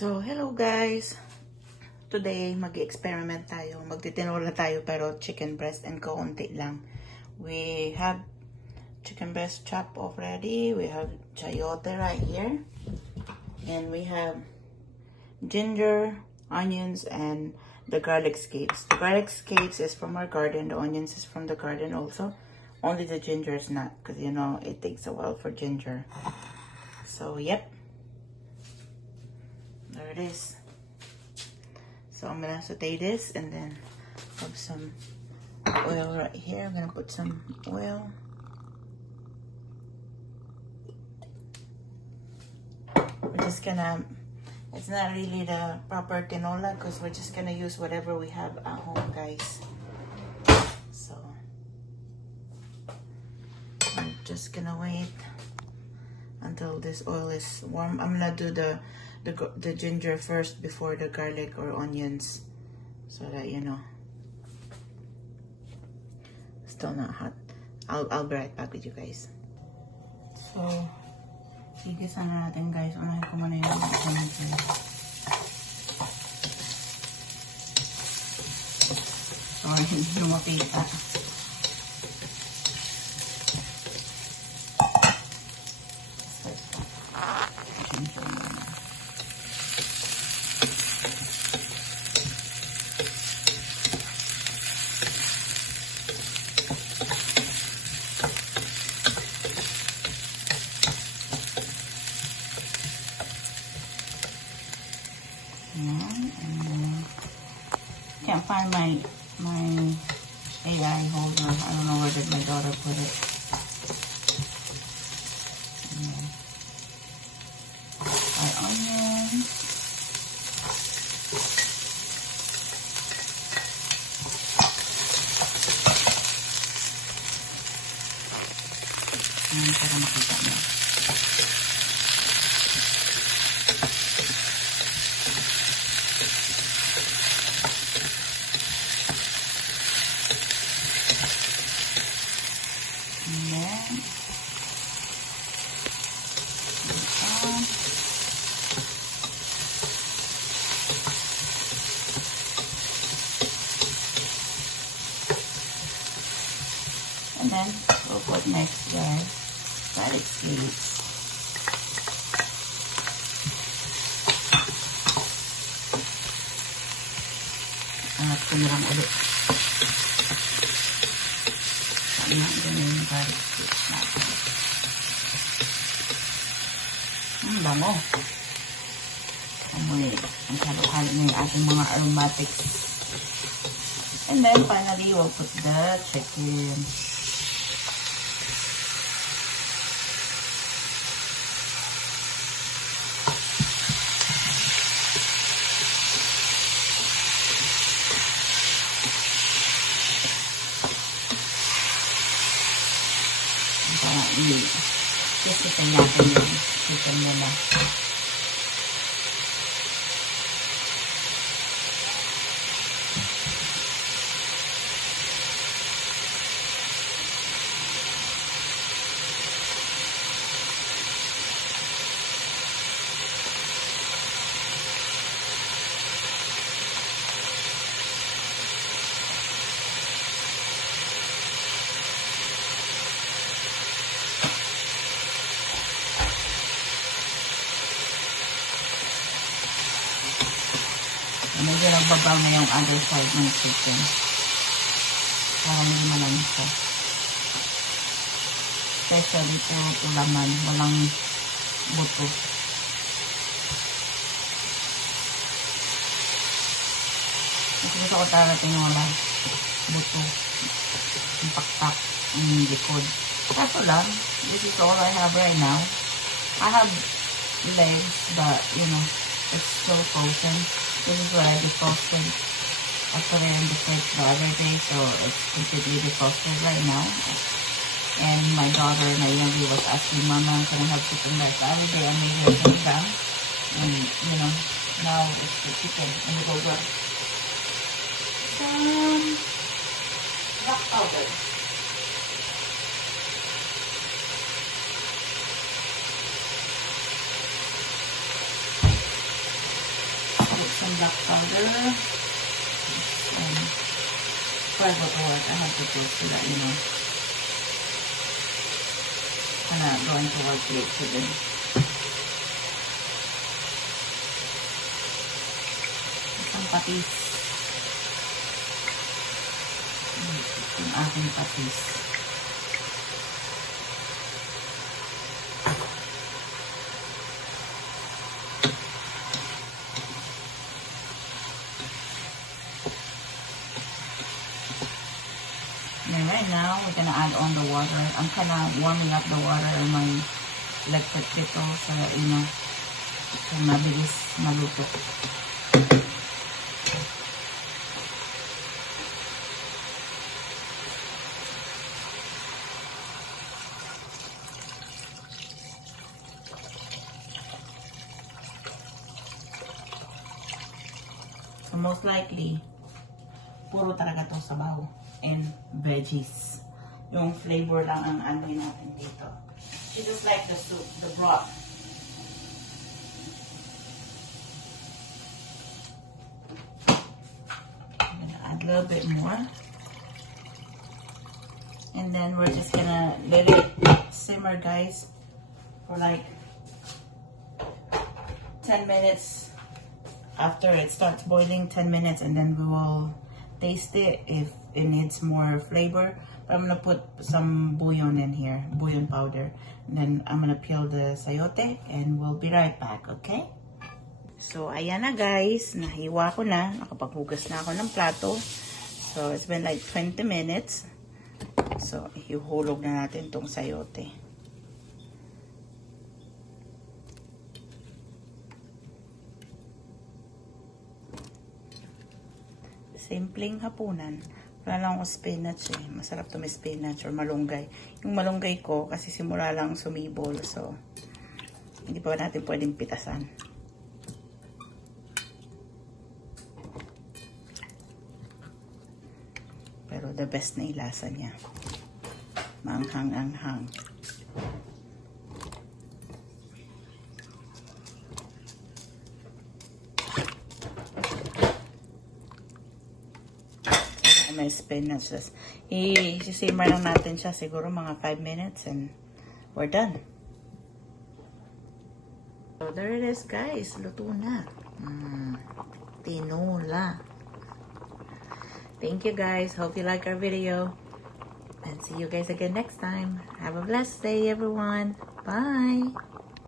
So, hello guys! Today, mag-experiment tayo. Magtitinola tayo pero chicken breast and kaunti lang. We have chicken breast chopped already. We have chayote right here. And we have ginger, onions, and the garlic scapes. The garlic scapes is from our garden. The onions is from the garden also. Only the ginger is not because, you know, it takes a while for ginger. So, yep. There it is. So I'm gonna saute this and then have some oil right here. I'm gonna put some oil. We're just gonna, it's not really the proper tinola because we're just gonna use whatever we have at home, guys. So I'm just gonna wait until this oil is warm. I'm gonna do the ginger first before the garlic or onions, so that you know. Still not hot. I'll be right back with you guys. So, igisa na natin, guys. Unahin ko muna yung ginger. Sorry, hindi lumapita. Can't find my AI holder. I don't know where did my daughter put it. Our onions. Ayan, para makita mo. And then we'll put next the garlic scapes. At kumirang ulit. Ayan, ganyan yung garlic scapes natin. Bango. Amoy, ang halo-halo na yung ating mga aromatics. And then finally, we'll put the chicken. Kisipan natin yung chicken nila. Medyo nagbabaw na yung other side ng chicken. Para medyo malansa. Especially ito laman. Walang buto. Kasi gusto ko talaga yung wala buto. Yung pakpak. Yung likod. Kaso lang, this is all I have right now. I have legs, but you know, it's so frozen. This is what I defrosted after I defrosted the other day, so it's completely defrosted right now. And my daughter Naomi was asking, Mama, can I have chicken breast every day? I made her bring them. And, you know, now it's the chicken and the burger. Some black powder. some black powder. Before I go to work, I have to taste so that, you know, I'm not going to work late today. Isang patis. Yung aking patis. And right now, we're gonna add on the water. I'm kind of warming up the water in my electric kettle so that, you know, mabilis maluto. So most likely, puro talaga to sabaw and veggies. Yung flavor lang ang ano natin dito. It's just like the soup, the broth. I'm gonna add a little bit more. And then we're just gonna let it simmer, guys, for like 10 minutes. After it starts boiling, 10 minutes, and then we will taste it if it needs more flavor. But I'm gonna put some bouillon in here, bouillon powder. And then I'm gonna peel the sayote and we'll be right back, okay? So, ayan na guys, nahiwa ko na, nakapaghugas na ako ng plato. So, it's been like 20 minutes. So, ihulog na natin tong sayote. Simpleng hapunan. Wala lang ako spinach eh. Masarap to may spinach or malunggay. Yung malunggay ko, kasi simula lang sumibol. So, hindi pa natin pwedeng pitasan. Pero the best na ilasa niya. Maanghang-anghang. May spinach. I-simmer lang natin siya siguro mga 5 minutes and we're done. So there it is guys. Luto na. Tinola. Thank you guys. Hope you like our video. And see you guys again next time. Have a blessed day everyone. Bye.